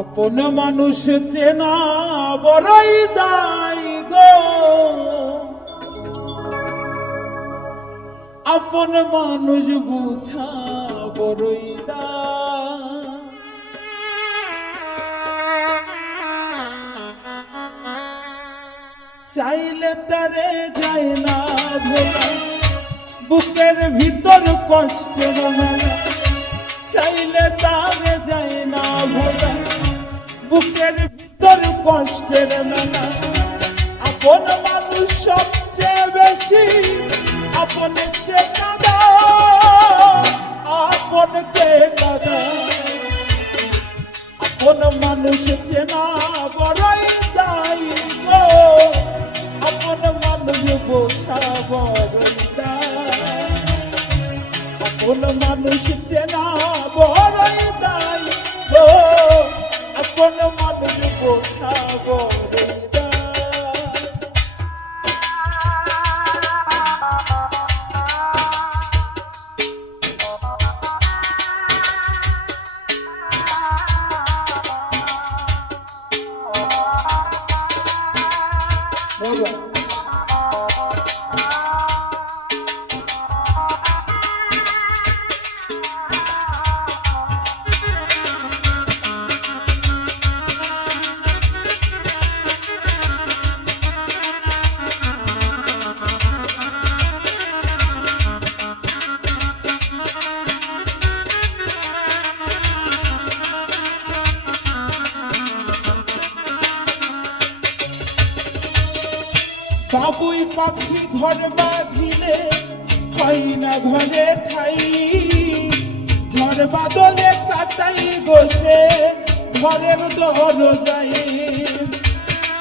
আপন মানুষ চেনা বড়ই দায় গো, আপন মানুষ বুঝা বড়ই দায়। চাইলে তারে যায় না ভোলা, বুকের ভিতর কষ্টের মেলা। চাইলে তারে যায় না ভোলা, বুকের ভিতর কষ্টের মেলা। আপন মানুষ সবচেয়ে বেশি আপনকে কাঁদা, আপনকে কাঁদা। আপন মানুষ চেনা বড়ই দায় গো, আপন মানুষ বোঝা বড়ই দায়। আপন মানুষ চেনা বড়ই দায় গো, আপন মানুষ বোঝা বড়ই দায়। বাবুই পাখি ঘর বাঁধিলে হয় না ঘরে ঠাই, ঝড় বাদলে কাটাই বসে ঘরের দরজায়।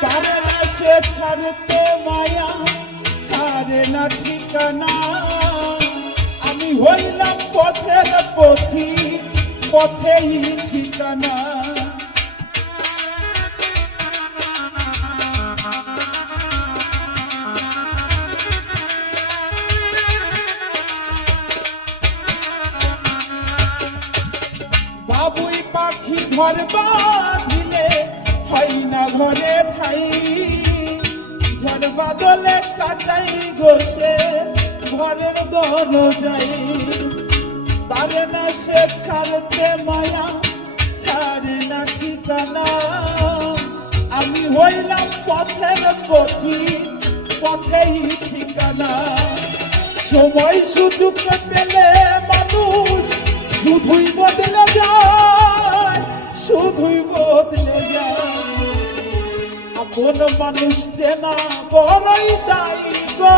পারে না সে ছাড়তে মায়া, ছাড়ে না ঠিকানা। আমি হইলাম পথের পথি, পথেই ঠিকানা। বাবুই পাখি ঘর বাঁধিলে হয় না ঘরে ঠাই, ঝড় বাদলে কাটাই গোসে ঘরের দরজায়। পারে না সে ছাড়তে মায়া, ছাড়ে না ঠিকানা। আমি হইলাম পথের পথি, পথেই ঠিকানা। সময় সুযোগ পেলে মানুষ শুধুই বদলে যায়, শুধুই বদলে যায়। আপন মানুষ চেনা বড়ই দায় গো,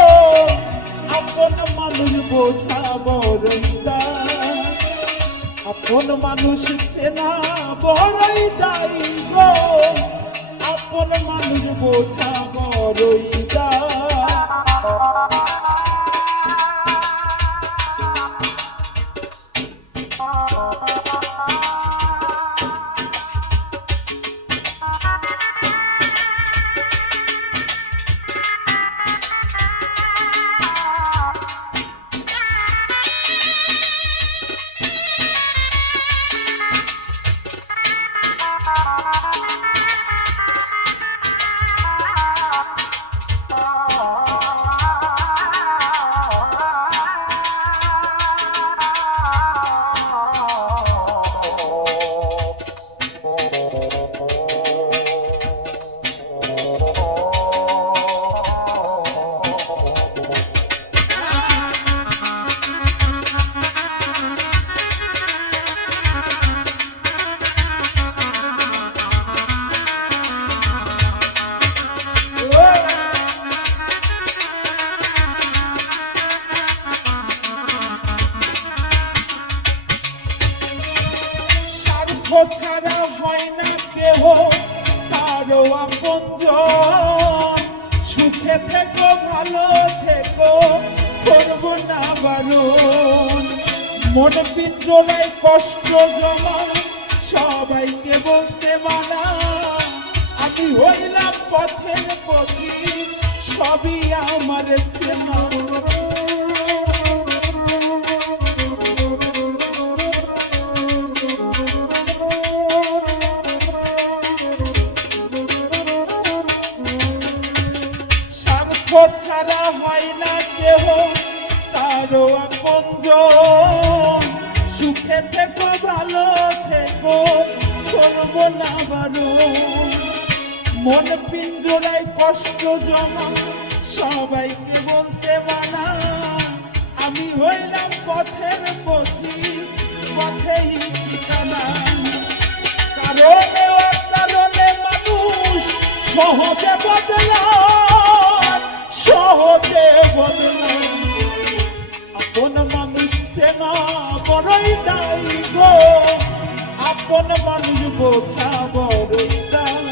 আপন মানুষ বোঝা বড়ই দায়। আপন মানুষ চেনা বড়ই দায় গো, আপন মানুষ বোঝা বড়ই দায়। ছাড়া হয় না কেহ কারো আপনজন। সুখে থেকো ভালো থেকো, করবো না বারণ। মন পিঞ্জরায় কষ্ট জমা, সবাইকে বলতে মানা। আমি হইলাম পথের পথি, সবই আমার চেনা। ছাড়া হয় না কেহ কারো আপনজন। সুখে থেকো ভালো থেকো করবো না বারণ। মন পিঞ্জরায় কষ্ট জমা সবাইকে বলতে মানা। আমি হইলাম পথের পথিক পথেই ঠিকানা। কারণে অকারণে মানুষ সহজে বদলায় সহজে বদলায়। আপন মানুষ চেনা বড়ই দায়ী গো। আপন মানুষ বোঝা বড়ই দায়।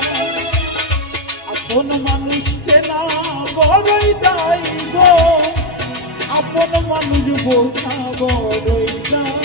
আপন মানুষ চেনা বড়ই দায়ী গো। আপন মানুষ বোঝা বড়ই দায়।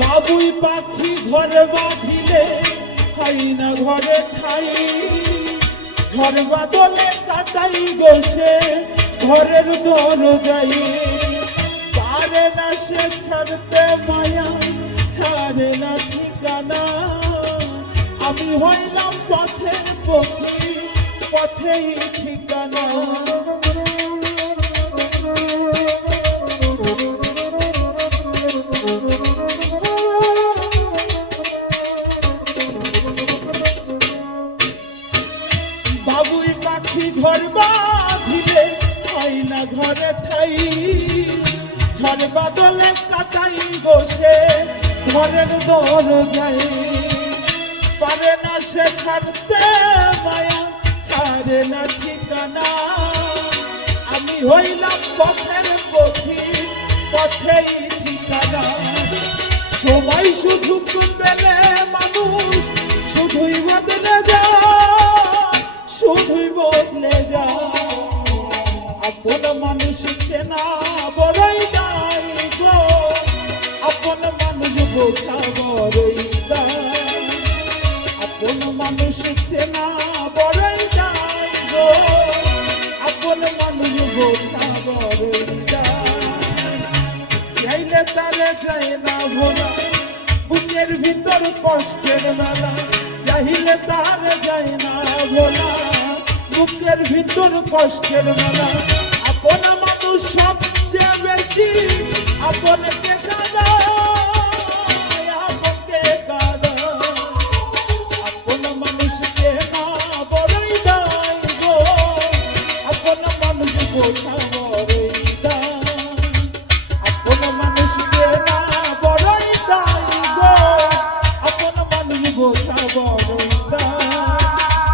বাবুই পাখি ঘরে বাঁধিলে হয় না ঘরে ঠাই। ঝড় বাদলে কাটাই গোসে ঘরের দরজাই। পারে না সে ছাড়তে মায়া ছাড়ে না ঠিকানা। আমি হইলাম পথের পথি পথেই ঠিকানা। বাবুই পাখি ঘর বাঁধিলে হয় না ঘরে ঠাই। ঝড় বাদলে কাটাই গোসে ঘরের দরজায়। পারে না সে ছাড়তে মায়া ছাড়ে না ঠিকানা। আমি হইলাম পথের পথি পথেই ঠিকানা। সবাই শুধু পেলে মানুষ শুধুই বদলে যায় শুধুই বদলে যায়। আপন মানুষ চেনা বড়ই দায় গো। আপন মানুষ বোঝা বড়ই দায়। আপন মানুষ চেনা বড়ই দায় গো। আপন মানুষ বোঝা বড়ই দায়। চাইলে তারে যায় না ভোলা বুকের ভিতর কষ্টের মেলা। চাইলে তারে যায় না ভোলা বুকের ভিতর কষ্টের মেলা। আপন মানুষ সবচেয়ে বেশি আপনকে কাঁদায় আপনকে কাঁদায়। আপন মানুষকে না বড়ই দায় গো। আপন মানুষ বোঝা বড়ই দায়। আপন মানুষকে না বড়ই দায় গো। আপন মানুষ বোঝা বড়ই দায়।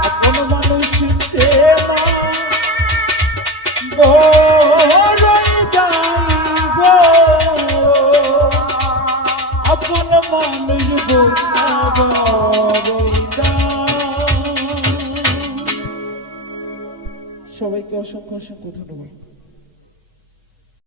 আপন মানুষ চেনা বড়ই দায় গো। আপন মানুষ বোঝা বড়ই দায়। সবাইকে অসংখ্য অসংখ্য ধন্যবাদ।